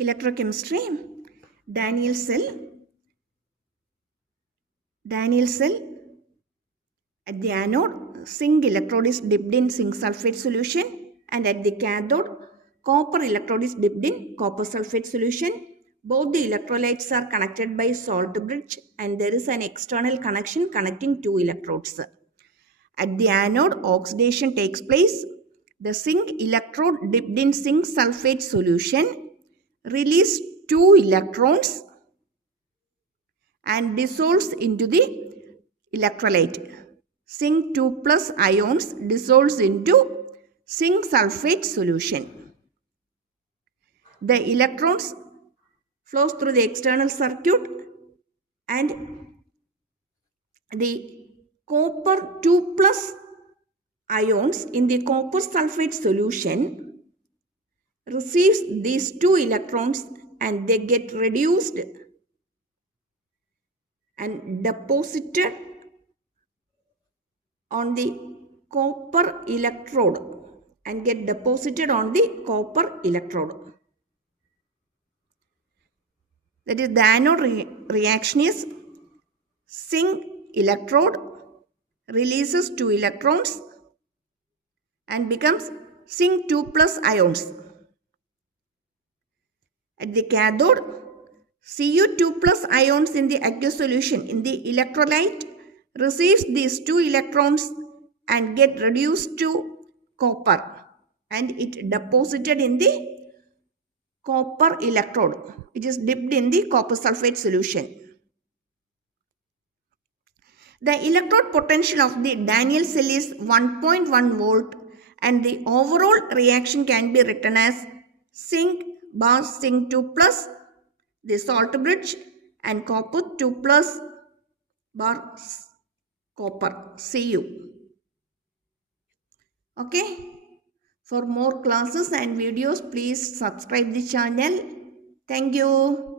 Electrochemistry. Daniell cell. At the anode, zinc electrode is dipped in zinc sulfate solution, and at the cathode, copper electrode is dipped in copper sulfate solution. Both the electrolytes are connected by salt bridge, and there is an external connection connecting two electrodes. At the anode, oxidation takes place. The zinc electrode dipped in zinc sulfate solution releases two electrons and dissolves into the electrolyte. Zinc 2 plus ions dissolves into zinc sulfate solution. The electrons flows through the external circuit, and the copper 2 plus ions in the copper sulfate solution receives these two electrons, and they get reduced and deposited on the copper electrode and get deposited on the copper electrode. That is, the anode reaction is zinc electrode releases two electrons and becomes zinc 2 plus ions. At the cathode, Cu2 plus ions in the aqueous solution in the electrolyte receives these two electrons and get reduced to copper, and it deposited in the copper electrode, which is dipped in the copper sulfate solution. The electrode potential of the Daniell cell is 1.1 volt, and the overall reaction can be written as zinc bar zinc 2 plus the salt bridge and copper 2 plus bar copper Cu. Okay. For more classes and videos, please subscribe the channel. Thank you.